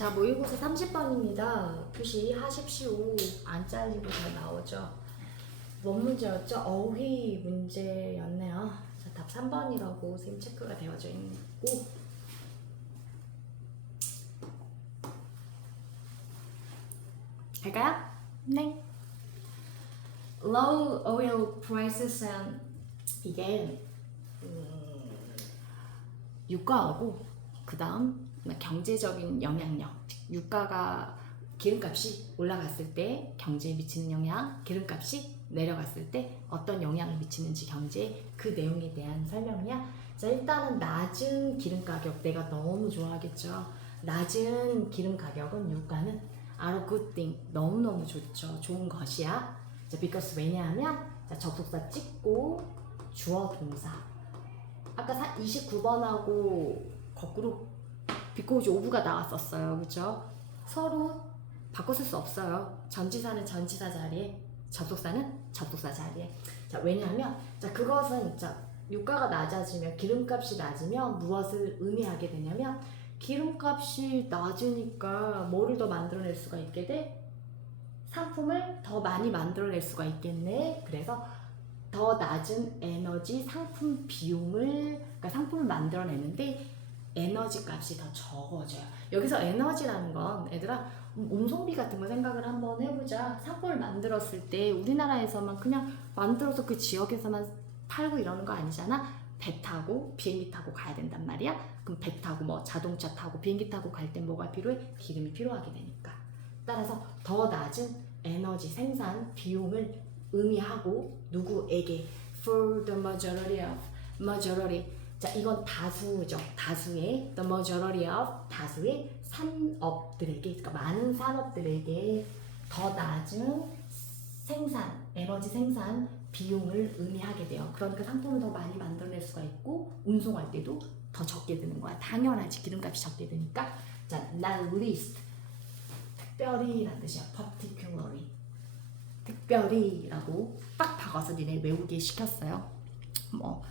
자, 모의고사 30번입니다. 표시 하십시오. 안 잘리고 잘 나오죠. 뭔 문제였죠? 어휘 문제였네요. 자, 답 3번이라고 선생님 체크가 되어져 있고, 갈까요? 네. Low oil prices and 이게 유가하고 그 다음 경제적인 영향력, 유가가 기름값이 올라갔을 때 경제에 미치는 영향, 기름값이 내려갔을 때 어떤 영향을 미치는지 경제에 그 내용에 대한 설명이야. 자, 일단은 낮은 기름 가격 내가 너무 좋아하겠죠. 낮은 기름 가격은 유가는 are a good thing, 너무너무 좋죠. 좋은 것이야. 자, because 왜냐하면 자, 접속사 찍고 주어 동사. 아까 29번하고 거꾸로 because of가 나왔었어요. 그죠? 서로 바꿔 쓸 수 없어요. 전치사는 전치사 자리에, 접속사는 접속사 자리에. 자, 왜냐하면 자, 그것은 자, 유가가 낮아지면, 기름값이 낮으면 무엇을 의미하게 되냐면 기름값이 낮으니까 뭐를 더 만들어낼 수가 있게 돼? 상품을 더 많이 만들어낼 수가 있겠네. 그래서 더 낮은 에너지 상품 비용을, 그러니까 상품을 만들어내는데 에너지 값이 더 적어져요. 여기서 에너지라는 건 얘들아 운송비 같은 거 생각을 한번 해보자. 상품을 만들었을 때 우리나라에서만 그냥 만들어서 그 지역에서만 팔고 이러는 거 아니잖아. 배 타고 비행기 타고 가야 된단 말이야. 그럼 배 타고 뭐 자동차 타고 비행기 타고 갈 때 뭐가 필요해? 기름이 필요하게 되니까. 따라서 더 낮은 에너지 생산 비용을 의미하고 누구에게? For the majority of, majority. 자, 이건 다수죠. 다수의, the majority of, 다수의 산업들에게, 그러니까 많은 산업들에게 더 낮은 생산, 에너지 생산 비용을 의미하게 돼요. 그러니까 상품을 더 많이 만들어낼 수가 있고 운송할 때도 더 적게 드는 거야. 당연하지. 기름값이 적게 드니까. 자, not least, 특별히 라는 뜻이야. particularly, 특별히라고 빡 박아서 니네 외우게 시켰어요. 뭐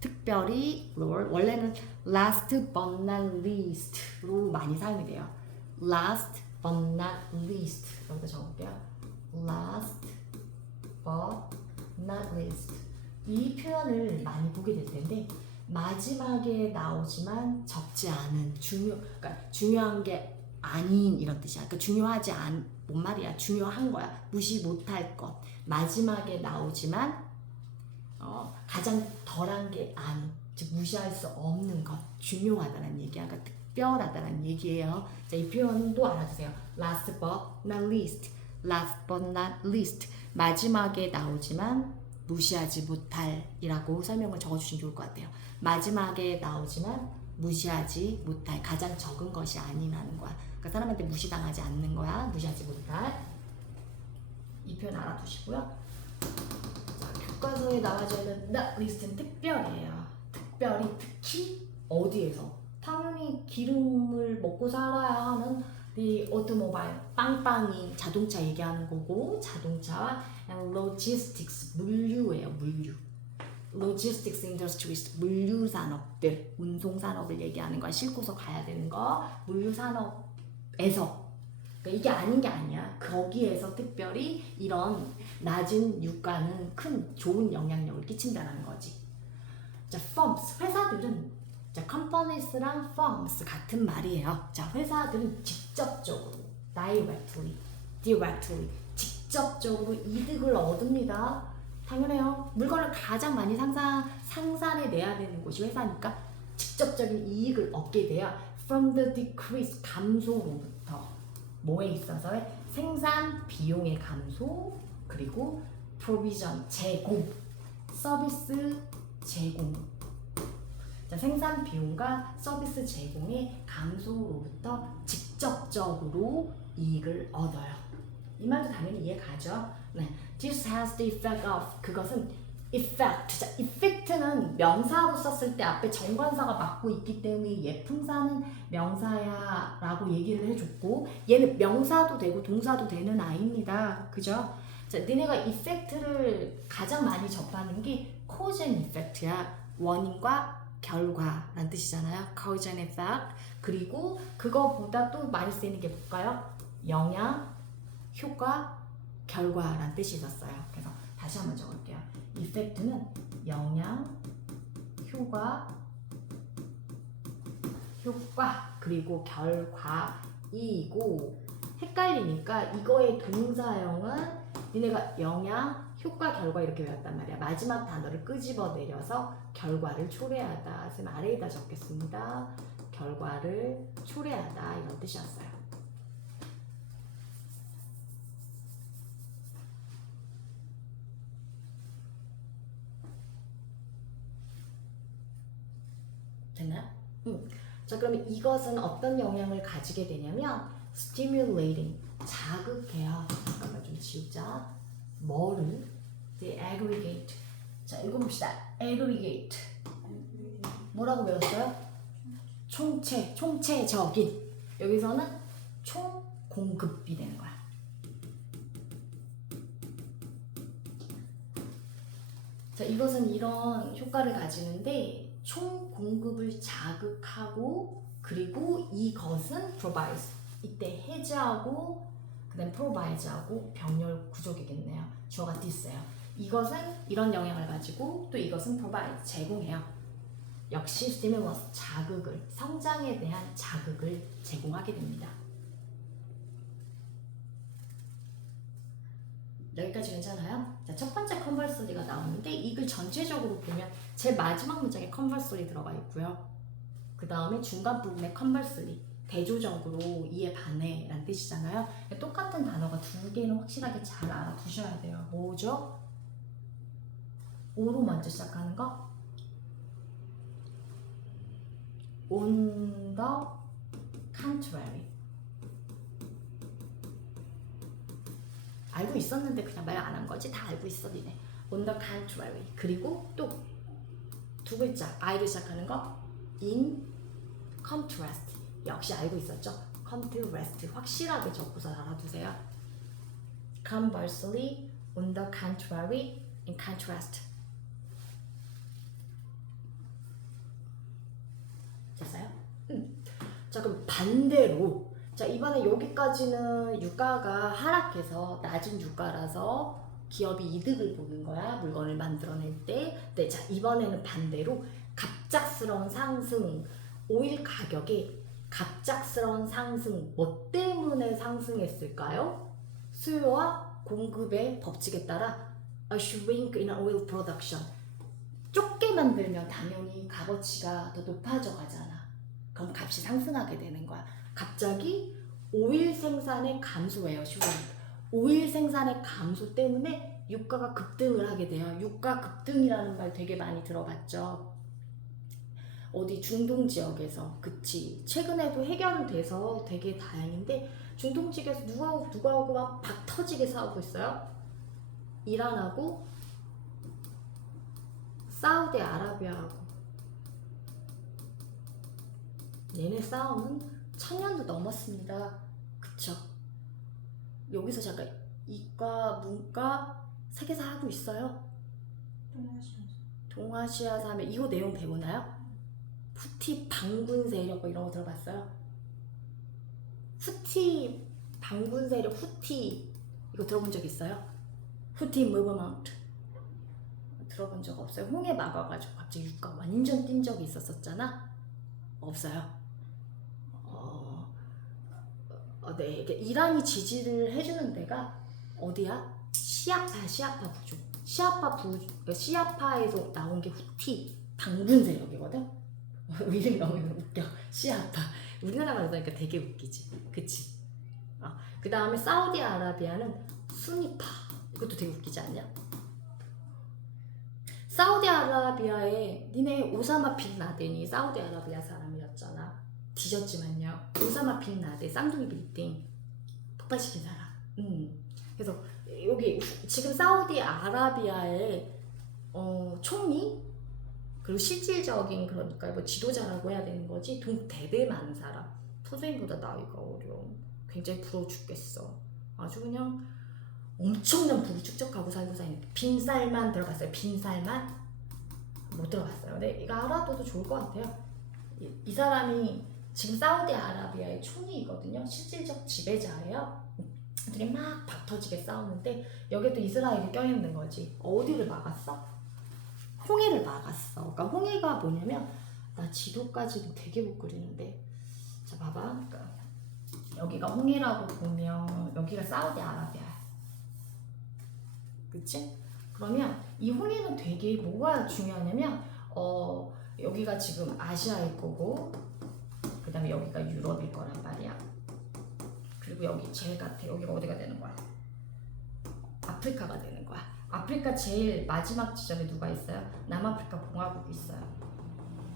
특별히 원래는 last but not least로 많이 사용이 돼요. last but not least 여기다 적을게요. last but not least 이 표현을 많이 보게 될 텐데 마지막에 나오지만 적지 않은 그러니까 중요한 게 아닌 이런 뜻이야. 그러니까 중요하지 않, 뭔 말이야? 중요한 거야. 무시 못할 것. 마지막에 나오지만 가장 덜한 게 아닌, 즉 무시할 수 없는 것. 중요하다는 얘기야. 그러니까 특별하다는 얘기예요. 자, 이 표현도 알아두세요. Last but not least. Last but not least. 마지막에 나오지만 무시하지 못할이라고 설명을 적어주시면 좋을 것 같아요. 마지막에 나오지만 무시하지 못할, 가장 적은 것이 아니라는 거야. 그러니까 사람한테 무시당하지 않는 거야. 무시하지 못할. 이 표현 알아두시고요. 자, 교과서에 나와져 있는 not least는 특별이에요. 특별히, 특히 어디에서? 당연히 기름을 먹고 살아야 하는 the automobile, 빵빵이 자동차 얘기하는 거고, 자동차와 and logistics, 물류예요. 물류. logistics industries, 물류 산업들, 운송 산업을 얘기하는 거야. 싣고서 가야 되는 거, 물류 산업에서. 그러니까 이게 아닌 게 아니야. 거기에서 특별히 이런 낮은 유가는 큰 좋은 영향력을 끼친다는 거지. 자, firms, 회사들은 자, companies랑 firms 같은 말이에요. 자, 회사들은 직접적으로 directly, 직접적으로 이득을 얻습니다. 당연해요. 물건을 가장 많이 생산해내야 되는 곳이 회사니까 직접적인 이익을 얻게 돼요. From the decrease, 감소로부터. 뭐에 있어서의? 생산 비용의 감소, 그리고 provision, 제공, 서비스 제공. 자, 생산 비용과 서비스 제공의 감소로부터 직접적으로 이익을 얻어요. 이 말도 당연히 이해 가죠? 네. This has the effect of, 그것은 effect. 자, effect는 명사로 썼을 때 앞에 정관사가 맡고 있기 때문에 얘 품사는 명사야 라고 얘기를 해줬고, 얘는 명사도 되고 동사도 되는 아이입니다. 그죠? 자, 니네가 effect를 가장 많이 접하는 게 cause and effect야. 원인과 결과라는 뜻이잖아요. cause and effect. 그리고 그거보다 또 많이 쓰이는 게 뭘까요? 영향, 효과, 결과라는 뜻이 있었어요. 그래서 다시 한번 적을게요. effect는 영향, 효과, 그리고 결과이고, 헷갈리니까 이거의 동사형은 니네가 영향, 효과, 결과 이렇게 외웠단 말이야. 마지막 단어를 끄집어 내려서 결과를 초래하다. 쌤 아래에다 적겠습니다. 결과를 초래하다 이런 뜻이었어요. 됐나요? 자, 그러면 이것은 어떤 영향을 가지게 되냐면 stimulating, 자극해요. 잠깐만 좀 지우자. 뭐를? 이제 aggregate. 자, 읽어봅시다. aggregate. 뭐라고 배웠어요? 총체적인. 여기서는 총 공급이 되는 거야. 자, 이것은 이런 효과를 가지는데 총 공급을 자극하고, 그리고 이것은 provides, 이때 해제하고 그다음 provide하고 병렬 구조이겠네요. 주어가 this예요. 이것은 이런 영향을 가지고, 또 이것은 provide, 제공해요. 역시 stimulus, 자극을, 성장에 대한 자극을 제공하게 됩니다. 여기까지 괜찮아요? 자, 첫 번째 컨버스리가 나오는데 이걸 전체적으로 보면 제일 마지막 문장에 컨버스리 들어가 있고요. 그 다음에 중간 부분에 컨버스리, 대조적으로 이에 반해 라는 뜻이잖아요. 똑같은 단어가 두 개는 확실하게 잘 알아두셔야 돼요. 뭐죠? O로 먼저 시작하는 거? On the contrary. 알고 있었는데 그냥 말 안 한 거지? 다 알고 있어 니네. On the contrary. 그리고 또 두 글자 I로 시작하는 거 in contrast. 역시 알고 있었죠? contrast. 확실하게 적고서 알아두세요. Conversely, on the contrary, in contrast. 됐어요? 자, 그럼 반대로. 자, 이번에 여기까지는 유가가 하락해서 낮은 유가라서 기업이 이득을 보는 거야. 물건을 만들어낼 때. 네, 자, 이번에는 반대로 갑작스러운 상승, 오일 가격이 갑작스러운 상승, 뭐 때문에 상승했을까요? 수요와 공급의 법칙에 따라 a shrink in oil production. 좁게 만들면 당연히 값어치가 더 높아져 가잖아. 그럼 값이 상승하게 되는 거야. 갑자기 오일 생산의 감소예요. shrink. 오일 생산의 감소 때문에 유가가 급등을 하게 돼요. 유가 급등이라는 말 되게 많이 들어봤죠. 어디 중동 지역에서. 그치. 최근에도 해결은 돼서 되게 다행인데 중동 지역에서 누구하고 막 박 터지게 싸우고 있어요. 이란하고 사우디아라비아하고. 얘네 싸움은 1000년도 넘었습니다. 그쵸? 여기서 잠깐 이과, 문과 세 개 다 하고 있어요. 동아시아사 하면 이거 내용 배우나요? 후티 반군 세력 뭐 이런 거 들어봤어요? 후티 반군 세력, 후티 이거 들어본 적 있어요? 후티 무브먼트 들어본 적 없어요? 홍해 막아가지고 갑자기 유가 완전 뛴 적이 있었잖아? 없어요? 네, 이란이 지지를 해주는 데가 어디야? 시아파 부족. 시아파에서 나온 게 후티 반군 세력이거든. 이름 너무 웃겨. 시아파. 우리나라 말하니까 되게 웃기지. 그치? 그 다음에 사우디아라비아는 수니파. 이것도 되게 웃기지 않냐? 사우디아라비아에 니네 오사마 빈 라덴이 사우디아라비아 사람이었잖아. 뒤졌지만요. 오사마 빈 라덴 쌍둥이 빌딩 폭발시킨 사람. 그래서 여기 지금 사우디아라비아의 총리 그리고 실질적인 그러니까 뭐 지도자라고 해야 되는 거지. 되게 많은 사람. 선생님보다 나이가 어려. 굉장히 부러워 죽겠어. 아주 그냥 엄청난 부를 축적하고 살고 사는. 빈살만 들어봤어요. 빈살만 못 들어봤어요. 근데 이거 알아둬도 좋을 것 같아요. 이 사람이 지금 사우디아라비아의 총리이거든요. 실질적 지배자예요. 둘이 막 박터지게 싸우는데 여기에 또 이스라엘이 껴있는 거지. 어디를 막았어? 홍해를 막았어. 그러니까 홍해가 뭐냐면 나 지도까지도 되게 못 그리는데 자 봐봐. 그러니까 여기가 홍해라고 보면 여기가 사우디아라비아야. 그치? 그러면 이 홍해는 되게 뭐가 중요하냐면 여기가 지금 아시아일 거고 그 다음에 여기가 유럽일 거란 말이야. 그리고 여기 제일 같아. 여기가 어디가 되는 거야? 아프리카가 되는 거야. 아프리카 제일 마지막 지점에 누가 있어요? 남아프리카 공화국이 있어요.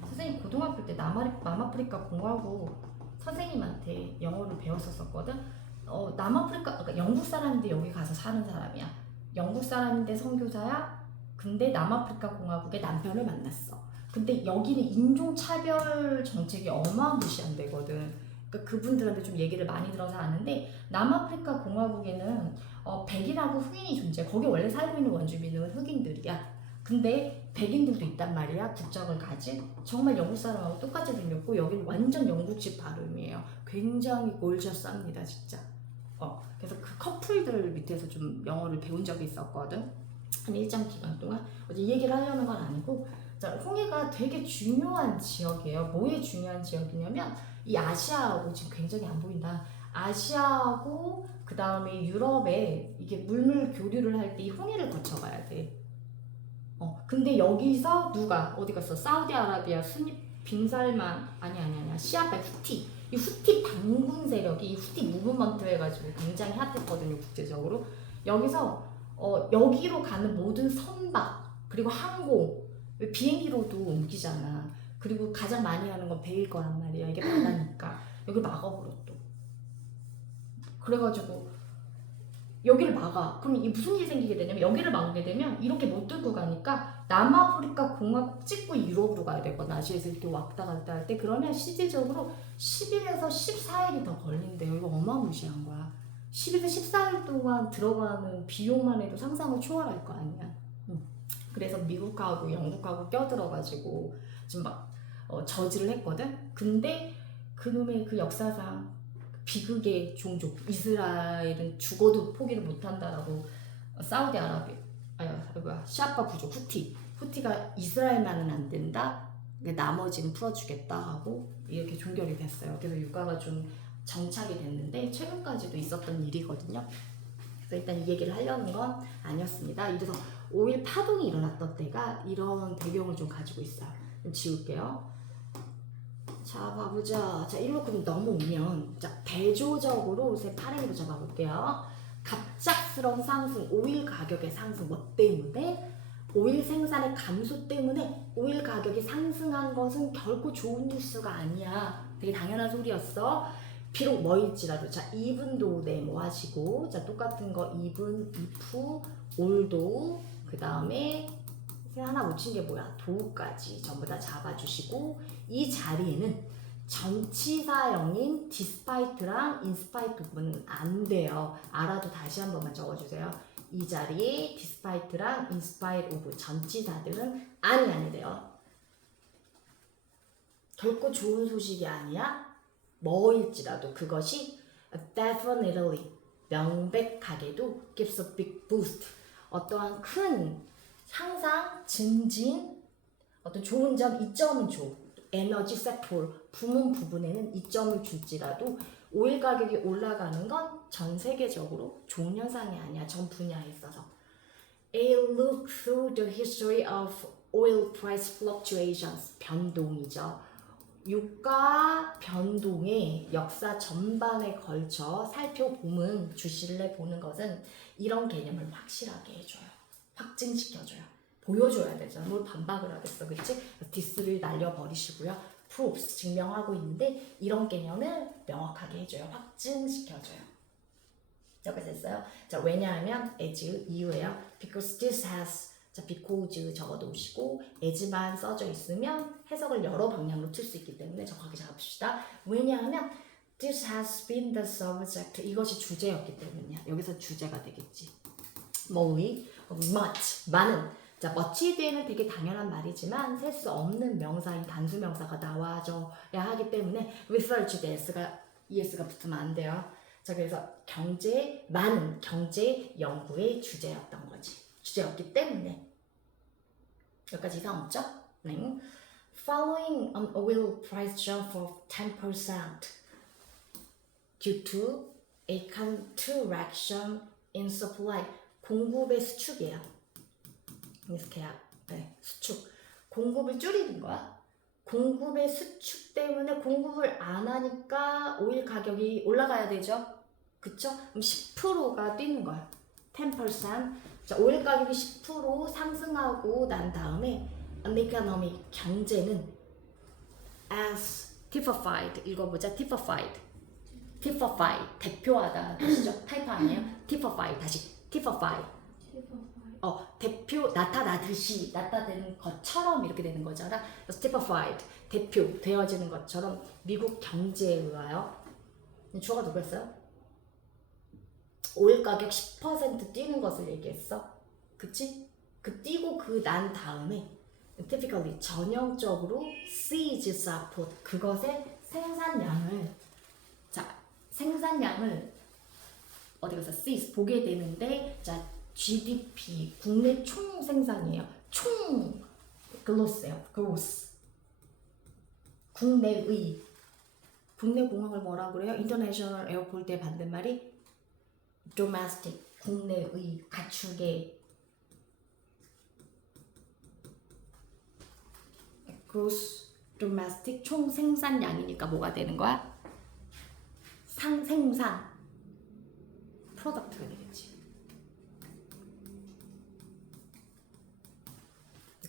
선생님 고등학교 때 남아프리카 공화국 선생님한테 영어를 배웠었거든. 남아프리카 그러니까 영국 사람인데 여기 가서 사는 사람이야. 영국 사람인데 선교사야. 근데 남아프리카 공화국의 남편을 만났어. 근데 여기는 인종차별 정책이 어마무시한데거든. 그러니까 그분들한테 좀 얘기를 많이 들어서 아는데 남아프리카 공화국에는 백인하고 흑인이 존재해. 거기 원래 살고 있는 원주민은 흑인들이야. 근데 백인들도 있단 말이야. 국적을 가진. 정말 영국 사람하고 똑같이 생겼고 여기는 완전 영국식 발음이에요. 굉장히 골저쌉니다 진짜. 그래서 그 커플들 밑에서 좀 영어를 배운 적이 있었거든. 한 일정 기간 동안. 어제 이 얘기를 하려는 건 아니고 자, 홍해가 되게 중요한 지역이에요. 뭐에 중요한 지역이냐면 이 아시아하고 지금 굉장히 안 보인다. 아시아하고 그 다음에 유럽에 이게 물물 교류를 할 때 이 홍해를 거쳐가야 돼. 근데 여기서 누가 어디 갔어? 사우디아라비아 순위 빈살만 아니야 시아백 후티 이 후티 반군 세력이 이 후티 무브먼트 해가지고 굉장히 핫했거든요 국제적으로. 여기서 여기로 가는 모든 선박 그리고 항공 비행기로도 옮기잖아. 그리고 가장 많이 하는 건 배일 거란 말이야. 이게 바다니까 여기 막아버렸어. 그래가지고 여기를 막아. 그럼 이게 무슨 일이 생기게 되냐면 여기를 막게 되면 이렇게 못 들고 가니까 남아프리카 공화국 찍고 유럽으로 가야 되거든. 아시아에서 이렇게 왔다 갔다 할 때 그러면 실질적으로 10일에서 14일이 더 걸린대요. 이거 어마무시한 거야. 10일에서 14일 동안 들어가는 비용만 해도 상상을 초월할 거 아니야. 그래서 미국하고 영국하고 껴들어가지고 지금 막 저지를 했거든. 근데 그놈의 그 역사상 비극의 종족 이스라엘은 죽어도 포기를 못한다라고 사우디아라비아 시아파 부족 후티가 이스라엘만은 안 된다. 나머지는 풀어주겠다 하고 이렇게 종결이 됐어요. 그래서 유가가 좀 정착이 됐는데 최근까지도 있었던 일이거든요. 그래서 일단 이 얘기를 하려는 건 아니었습니다. 이래서 5일 파동이 일어났던 때가 이런 배경을 좀 가지고 있어요. 좀 지울게요. 자 봐보자. 자 일로 그럼 넘어오면 자 대조적으로 제 파랭이로 잡아볼게요. 갑작스러운 상승, 오일 가격의 상승 뭐 때문에? 오일 생산의 감소 때문에 오일 가격이 상승한 것은 결코 좋은 뉴스가 아니야. 되게 당연한 소리였어. 비록 뭐일지라도 자 이분도 네모 하시고 자 똑같은 거 이분, 이프, 올도 그 다음에 하나 묻힌 게 뭐야? 도까지 전부 다 잡아주시고 이 자리에는 전치사형인 despite랑 inspite 부분은 안 돼요. 알아도 다시 한 번만 적어주세요. 이 자리에 despite랑 inspite of 전치사들은 아니 돼요. 결코 좋은 소식이 아니야. 뭐일지라도 그것이 definitely 명백하게도 gives a big boost. 어떠한 큰 항상 증진 어떤 좋은 점 이점은 에너지 섹터 부문 부분에는 이점을 줄지라도 오일 가격이 올라가는 건 전 세계적으로 좋은 현상이 아니야. 전 분야에 있어서. A look through the history of oil price fluctuations 변동이죠. 유가 변동의 역사 전반에 걸쳐 살펴보면 주실래 보는 것은 이런 개념을 확실하게 해줘요. 확증시켜줘요. 보여줘야 되잖아. 뭘 반박을 하겠어. 그치? 디스를 날려버리시고요. proofs 증명하고 있는데 이런 개념을 명확하게 해줘요. 확증시켜줘요. 여기서 했어요. 자, 왜냐하면 as 이유예요. because this has 자, because 적어놓으시고 as만 써져 있으면 해석을 여러 방향으로 틀 수 있기 때문에 정확하게 잡읍시다. 왜냐하면 this has been the subject 이것이 주제였기 때문이야. 여기서 주제가 되겠지. mostly, much, 많은 자, much 뒤에는 되게 당연한 말이지만 셀 수 없는 명사인 단수 명사가 나와줘야 하기 때문에 research es가 붙으면 안 돼요. 자, 그래서 많은 경제 연구의 주제였던 거지. 주제였기 때문에. 여기까지 이상 없죠? 네. Following an oil price jump for 10% due to a contraction in supply. 공급의 수축이에요. 네, 수축. 공급을 줄이는 거야. 공급의 수축 때문에 공급을 안 하니까 오일 가격이 올라가야 되죠. 그쵸? 그럼 10%가 뛰는 거야. 10%. 자, 오일 가격이 10% 상승하고 난 다음에 an economy, 경제는 as typified, 읽어보자. typified, 대표하다 뜻이죠. 타이프 아니에요? typify, 다시 typify. 대표, 나타나듯이, 나타내는 것처럼 이렇게 되는 거잖아. 그래서 typified, 대표, 되어지는 것처럼 미국 경제에 의하여. 주어가 누구였어요? 오일 가격 10% 뛰는 것을 얘기했어. 그치? 그 뛰고 그 난 다음에 typically, 전형적으로 sees output, 그것의 생산량을, 자, 생산량을 어디 가서 sees, 보게 되는데, 자, GDP, 국내 총 생산이에요. 총, 글로스예요. gross. 국내 공항을 뭐라 그래요? international airport에 반대말이 domestic, 국내의, 가축의 gross domestic, 총 생산량이니까 뭐가 되는 거야? 생산 product가 되겠지.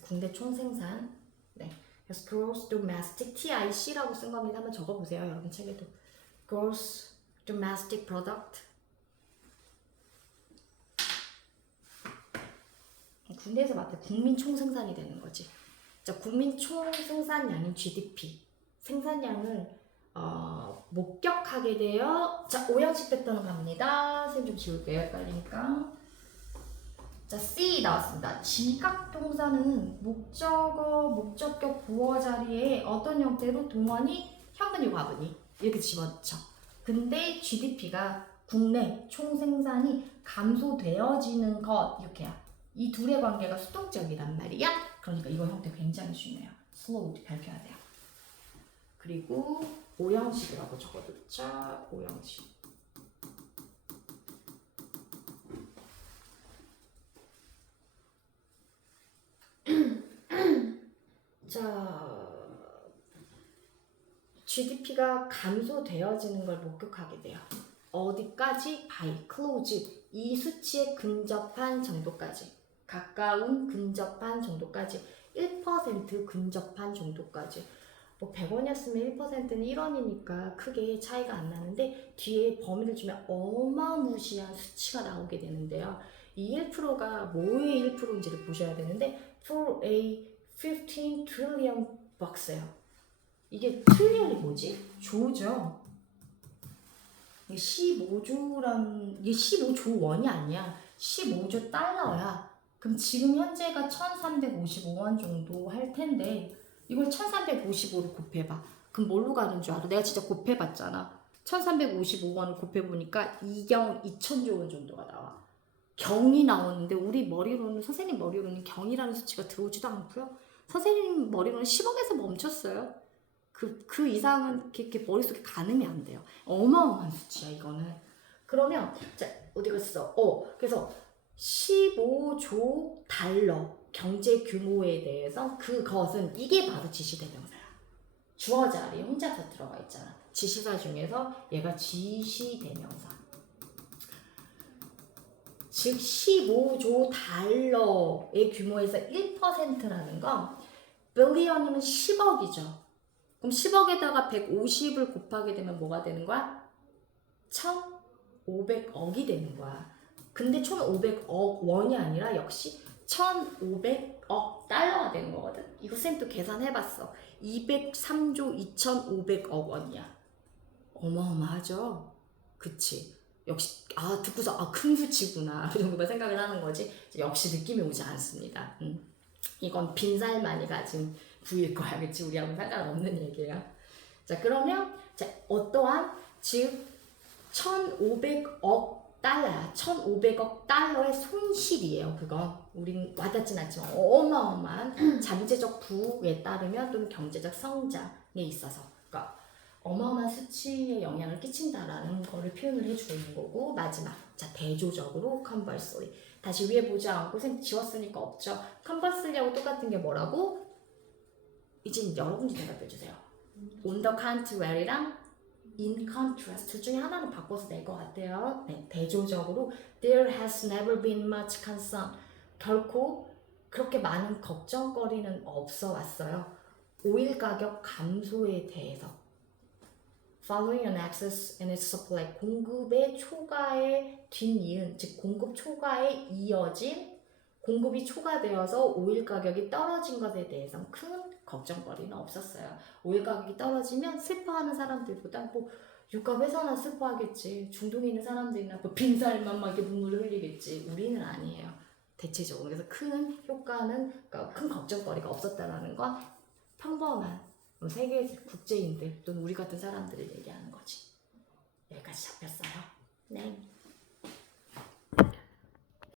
국내 총 생산. 네. 그래서 gross domestic, TIC라고 쓴 겁니다. 한번 적어보세요. 여러분 책에도. gross domestic product. 국내에서 맞대 국민 총 생산이 되는 거지. 자, 국민 총 생산량인 GDP, 생산량을 목격하게 되어. 자, 5형식 패턴 갑니다. 선생님 좀 지울게요. 헷갈리니까. 자, C 나왔습니다. 지각 동사는 목적어, 목적격, 보어 자리에 어떤 형태로 동원이, 현근이, 과분이 이렇게 집어넣죠. 근데 GDP가 국내 총 생산이 감소되어지는 것, 이렇게야. 이 둘의 관계가 수동적이란 말이야. 그러니까 이거 형태 굉장히 중요해요. slowed 밝혀야 돼요. 그리고 5형식이라고 적어뒀죠. 5형식. 자, GDP가 감소되어지는 걸 목격하게 돼요. 어디까지? by, close. 이 수치에 근접한 정도까지. 가까운, 근접한 정도까지. 1% 근접한 정도까지. 뭐 100원이었으면 1%는 1원이니까 크게 차이가 안 나는데 뒤에 범위를 주면 어마무시한 수치가 나오게 되는데요. 이 1%가 뭐의 1%인지를 보셔야 되는데 for a 15 trillion bucks예요. 이게 트릴리언이 뭐지? 조죠. 이게 15조란, 이게 15조 원이 아니야. 15조 달러야. 그럼 지금 현재가 1355원 정도 할 텐데 이걸 1355로 곱해봐. 그럼 뭘로 가는 줄 알아? 내가 진짜 곱해봤잖아. 1355원을 곱해보니까 2000조 원 정도가 나와. 경이 나오는데 우리 머리로는, 선생님 머리로는 경이라는 수치가 들어오지도 않고요. 선생님 머리로는 10억에서 멈췄어요. 그 이상은 이렇게 머릿속에 가늠이 안 돼요. 어마어마한 수치야 이거는. 그러면 자, 어디 갔어? 그래서 15조 달러 경제 규모에 대해서 그것은, 이게 바로 지시대명사야. 주어 자리에 혼자서 들어가 있잖아. 지시사 중에서 얘가 지시대명사. 즉 15조 달러의 규모에서 1%라는 건 빌리언이면 10억이죠. 그럼 10억에다가 150을 곱하게 되면 뭐가 되는 거야? 1,500억이 되는 거야. 근데 1,500억 원이 아니라 역시 1,500억 달러가 되는 거거든. 이거 쌤 또 계산해봤어. 203조 2,500억 원이야. 어마어마하죠? 그치? 역시 듣고서 큰 수치구나 그 정도만 생각을 하는 거지 역시 느낌이 오지 않습니다. 이건 빈살만이 가진 부일 거야, 그치? 우리하고 상관없는 얘기야. 자, 그러면 어떠한 즉 1,500억 달러야. 1,500억 달러의 손실이에요. 그건 우린 와닿진 않지만 어마어마한 잠재적 부에 따르면 또는 경제적 성장에 있어서 그러니까 어마어마한 수치에 영향을 끼친다라는 거를 표현을 해주는 거고 마지막 자 대조적으로 conversely 다시 위에 보지 않고 지웠으니까 없죠. conversely하고 똑같은 게 뭐라고? 이제 여러분이 대답해주세요. on the contrary랑 in contrast 둘 중에 하나는 바꿔서 낼 것 같아요. 네, 대조적으로 there has never been much concern 결코 그렇게 많은 걱정거리는 없어 왔어요. 오일 가격 감소에 대해서 following an excess in its supply 공급의 초과에 뒷이은 즉 공급 초과에 이어진 공급이 초과되어서 오일 가격이 떨어진 것에 대해서는 큰 걱정거리는 없었어요. 오일 가격이 떨어지면 슬퍼하는 사람들보다 뭐 유가 회사나 슬퍼하겠지. 중동에 있는 사람들이나 뭐 빈살만 막 이렇게 눈물을 흘리겠지. 우리는 아니에요. 대체적으로. 그래서 큰 효과는 그러니까 큰 걱정거리가 없었다라는 건 평범한 세계 국제인들 또는 우리 같은 사람들을 얘기하는 거지. 여기까지 잡혔어.